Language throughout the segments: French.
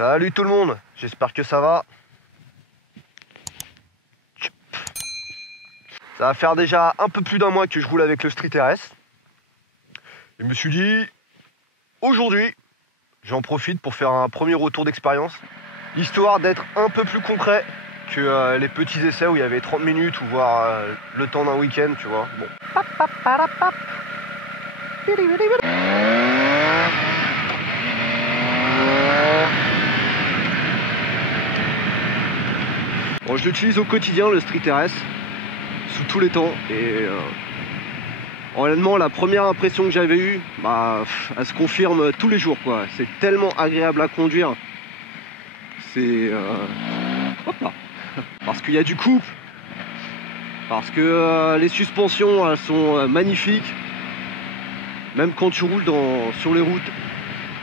Salut tout le monde, j'espère que ça va. Ça va faire déjà un peu plus d'un mois que je roule avec le Street RS. Et je me suis dit, aujourd'hui, j'en profite pour faire un premier retour d'expérience, histoire d'être un peu plus concret que les petits essais où il y avait 30 minutes ou voire le temps d'un week-end, tu vois. Bon. Bon, je l'utilise au quotidien, le Street RS, sous tous les temps, et honnêtement, la première impression que j'avais eue, elle se confirme tous les jours, quoi. C'est tellement agréable à conduire. C'est... Hop là. Parce qu'il y a du couple, parce que les suspensions, elles sont magnifiques. Même quand tu roules sur les routes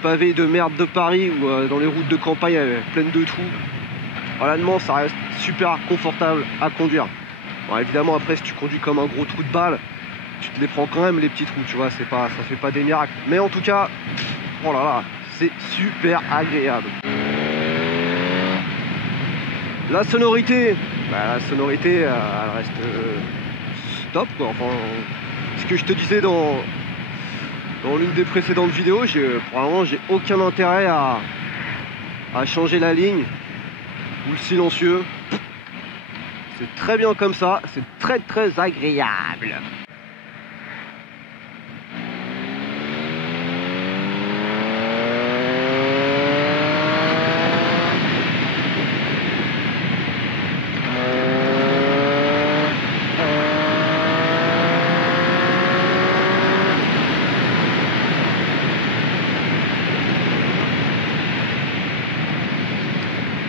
pavées de merde de Paris ou dans les routes de campagne pleines de trous, honnêtement, ça reste super confortable à conduire. Bon, évidemment, après, si tu conduis comme un gros trou de balle, tu te les prends quand même, les petits trous, tu vois, ça fait pas des miracles. Mais en tout cas, oh là là, c'est super agréable. La sonorité, elle reste top, quoi. Enfin, ce que je te disais dans l'une des précédentes vidéos, probablement j'ai aucun intérêt à changer la ligne ou le silencieux. C'est très bien comme ça, c'est très très agréable.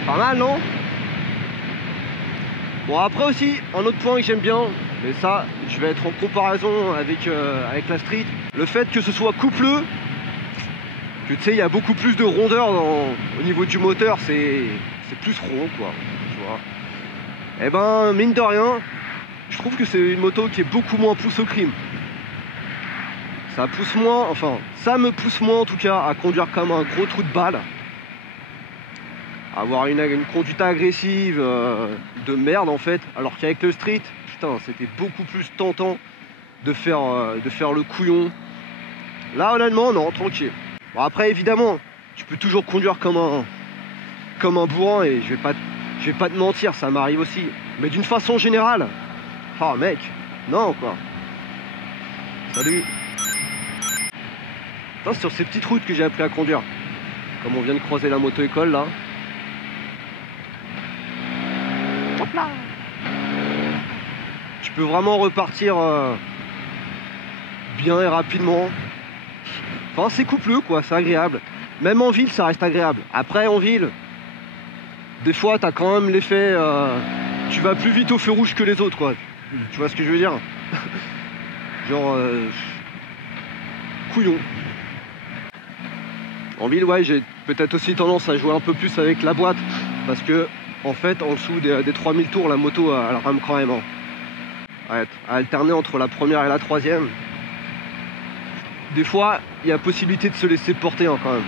Pas mal, non? Bon, après aussi, un autre point que j'aime bien, mais ça, je vais être en comparaison avec la Street, le fait que ce soit coupleux, que tu sais, il y a beaucoup plus de rondeur au niveau du moteur, c'est plus rond, quoi, tu vois. Et ben, mine de rien, je trouve que c'est une moto qui est beaucoup moins pousse au crime. Ça pousse moins, enfin, ça me pousse moins en tout cas à conduire comme un gros trou de balle. Avoir une conduite agressive de merde en fait, alors qu'avec le Street, putain, c'était beaucoup plus tentant de faire le couillon. Là honnêtement, non, tranquille. Bon, après évidemment, tu peux toujours conduire comme un bourrin, et je vais pas te mentir, ça m'arrive aussi. Mais d'une façon générale, oh mec, non quoi. Salut. Putain, c'est sur ces petites routes que j'ai appris à conduire. Comme on vient de croiser la moto-école là. Hop là. Tu peux vraiment repartir bien et rapidement. Enfin, c'est coupleux quoi, c'est agréable. Même en ville, ça reste agréable. Après, en ville, des fois, t'as quand même l'effet... tu vas plus vite au feu rouge que les autres, quoi. Tu vois ce que je veux dire? Genre... couillon. En ville, ouais, j'ai peut-être aussi tendance à jouer un peu plus avec la boîte. Parce que, en fait, en dessous des 3000 tours, la moto, elle rame quand même. Hein. Ouais, à alterner entre la première et la troisième. Des fois, il y a possibilité de se laisser porter hein, quand même.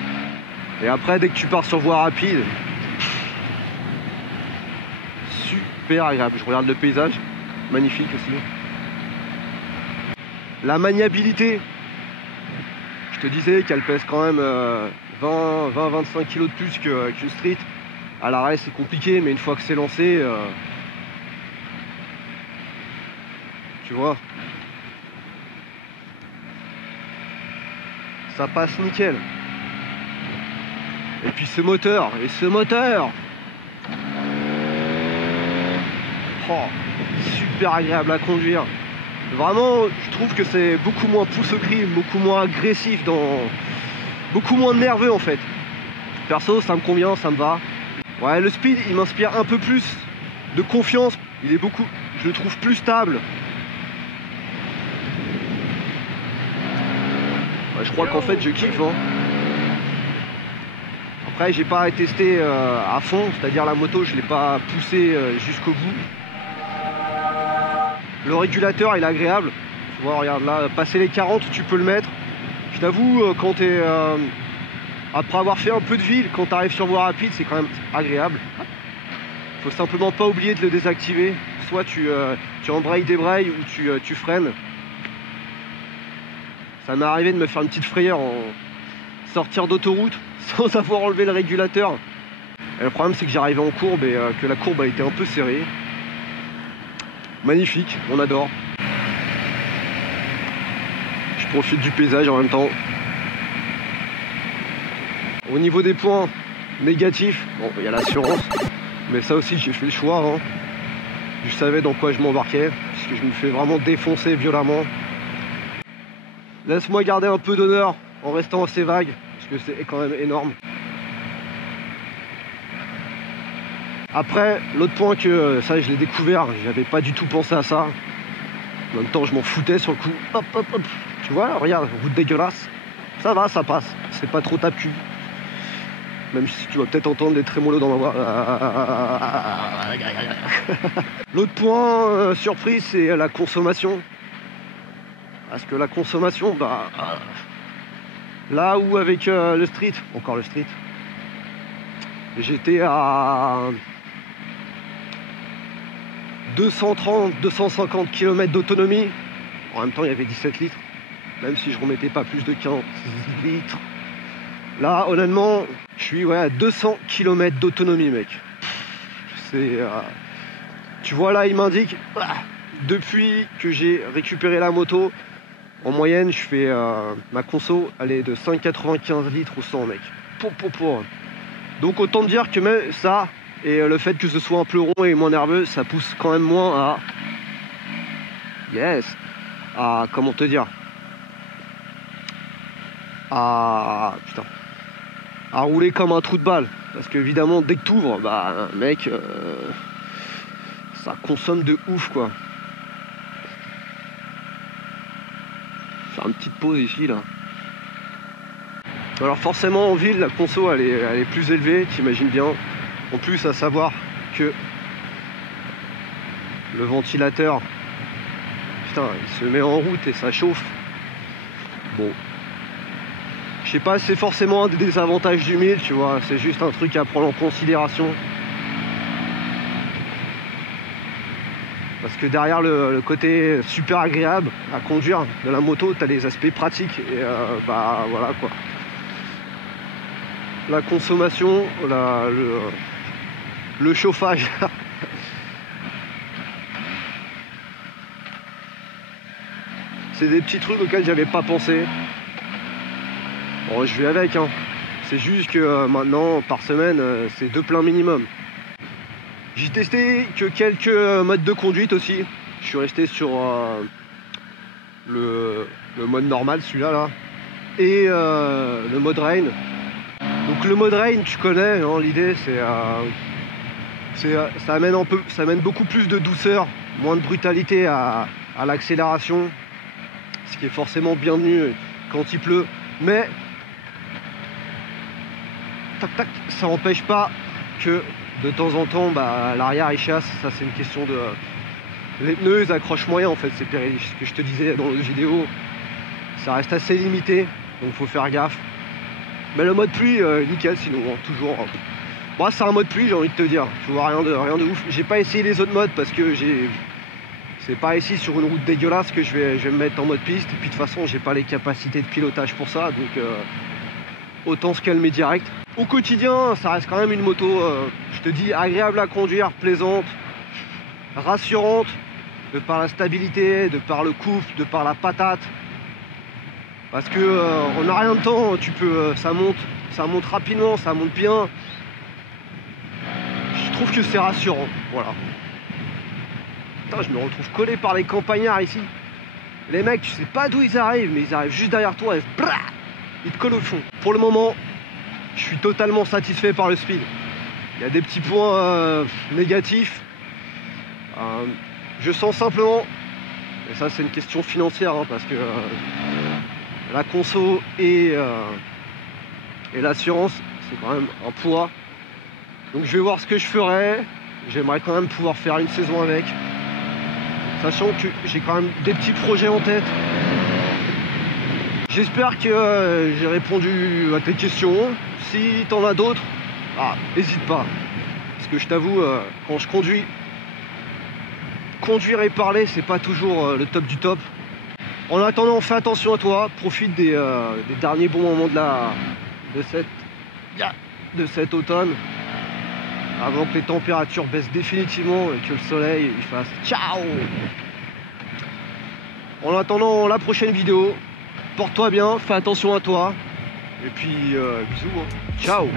Et après, dès que tu pars sur voie rapide, super agréable. Je regarde le paysage, magnifique aussi. La maniabilité, je te disais qu'elle pèse quand même 20-25 kg de plus qu'une Street. À l'arrêt, c'est compliqué, mais une fois que c'est lancé, tu vois, ça passe nickel. Et puis ce moteur, oh, super agréable à conduire. Vraiment, je trouve que c'est beaucoup moins pousse au crime, beaucoup moins agressif, beaucoup moins nerveux en fait. Perso, ça me convient, ça me va. Ouais, le speed, il m'inspire un peu plus de confiance. Il est beaucoup, je le trouve plus stable. Ouais, je crois qu'en fait, je kiffe. Hein. Après, j'ai pas testé à fond, c'est-à-dire la moto, je l'ai pas poussé jusqu'au bout. Le régulateur, il est agréable. Tu vois, regarde là, passer les 40, tu peux le mettre. Je t'avoue, quand t'es Après avoir fait un peu de ville, quand tu arrives sur voie rapide, c'est quand même agréable. Faut simplement pas oublier de le désactiver. Soit tu embrayes, débrayes ou tu freines. Ça m'est arrivé de me faire une petite frayeur en sortir d'autoroute sans avoir enlevé le régulateur. Et le problème c'est que j'arrivais en courbe et que la courbe a été un peu serrée. Magnifique, on adore. Je profite du paysage en même temps. Au niveau des points négatifs, bon, il y a l'assurance, mais ça aussi j'ai fait le choix. Hein. Je savais dans quoi je m'embarquais, puisque je me fais vraiment défoncer violemment. Laisse-moi garder un peu d'honneur en restant assez vague, parce que c'est quand même énorme. Après, l'autre point que ça je l'ai découvert, j'avais pas du tout pensé à ça. En même temps je m'en foutais sur le coup. Hop hop hop. Tu vois, regarde, route dégueulasse. Ça va, ça passe. C'est pas trop tape-cul. Même si tu vas peut-être entendre des trémolos dans ma voix. L'autre point surprise, c'est la consommation. Parce que la consommation, bah... là où avec le street, encore le street, j'étais à 230-250 km d'autonomie. En même temps, il y avait 17 litres. Même si je remettais pas plus de 15 litres. Là, honnêtement, je suis à 200 km d'autonomie, mec. C'est... tu vois, là, il m'indique... depuis que j'ai récupéré la moto, en moyenne, je fais... ma conso, elle est de 5,95 litres au 100, mec. Donc, autant dire que même ça, et le fait que ce soit un peu rond et moins nerveux, ça pousse quand même moins à... Yes. À... Comment te dire, à rouler comme un trou de balle. Parce qu'évidemment, dès que tu ouvres, bah mec, ça consomme de ouf, quoi. Faire une petite pause ici, là. Alors forcément, en ville, la conso, elle est plus élevée, t'imagines bien. En plus, à savoir que le ventilateur, putain, il se met en route et ça chauffe. Bon. Je sais pas, c'est forcément un des désavantages du 1000, tu vois, c'est juste un truc à prendre en considération. Parce que derrière le côté super agréable à conduire de la moto, t'as les aspects pratiques et bah voilà quoi. La consommation, le chauffage. C'est des petits trucs auxquels j'avais pas pensé. Bon, je vais avec, hein. C'est juste que maintenant, par semaine, c'est 2 pleins minimum. J'ai testé que quelques modes de conduite aussi. Je suis resté sur le mode normal, celui-là, là. Et le mode rain. Donc le mode rain, tu connais, hein, l'idée, ça amène beaucoup plus de douceur, moins de brutalité à l'accélération. Ce qui est forcément bienvenu quand il pleut. Mais tac tac, ça n'empêche pas que de temps en temps bah, l'arrière il chasse. Ça c'est une question de... Les pneus ils accrochent moyen en fait, c'est ce que je te disais dans l'autre vidéo. Ça reste assez limité, donc faut faire gaffe. Mais le mode pluie, nickel sinon, hein, toujours. Moi c'est un mode pluie, j'ai envie de te dire. Tu vois, rien de ouf. J'ai pas essayé les autres modes parce que c'est pas ici sur une route dégueulasse que je vais me mettre en mode piste. Et puis de toute façon j'ai pas les capacités de pilotage pour ça, donc autant se calmer direct. Au quotidien, ça reste quand même une moto, je te dis, agréable à conduire, plaisante, rassurante, de par la stabilité, de par le couple, de par la patate. Parce que on n'a rien de temps, ça monte rapidement, ça monte bien. Je trouve que c'est rassurant, voilà. Putain, je me retrouve collé par les campagnards ici. Les mecs, tu sais pas d'où ils arrivent, mais ils arrivent juste derrière toi et ils te collent au fond. Pour le moment, je suis totalement satisfait par le speed. Il y a des petits points négatifs. Je sens simplement, et ça c'est une question financière, hein, parce que la conso et l'assurance, c'est quand même un poids. Donc je vais voir ce que je ferai. J'aimerais quand même pouvoir faire une saison avec. Sachant que j'ai quand même des petits projets en tête. J'espère que j'ai répondu à tes questions. Si t'en as d'autres, n'hésite pas. Parce que je t'avoue, quand je conduis, conduire et parler, c'est pas toujours le top du top. En attendant, fais attention à toi, profite des derniers bons moments de cet automne, avant que les températures baissent définitivement et que le soleil il fasse ciao. En attendant la prochaine vidéo, porte-toi bien, fais attention à toi, et puis bisous, hein. Ciao.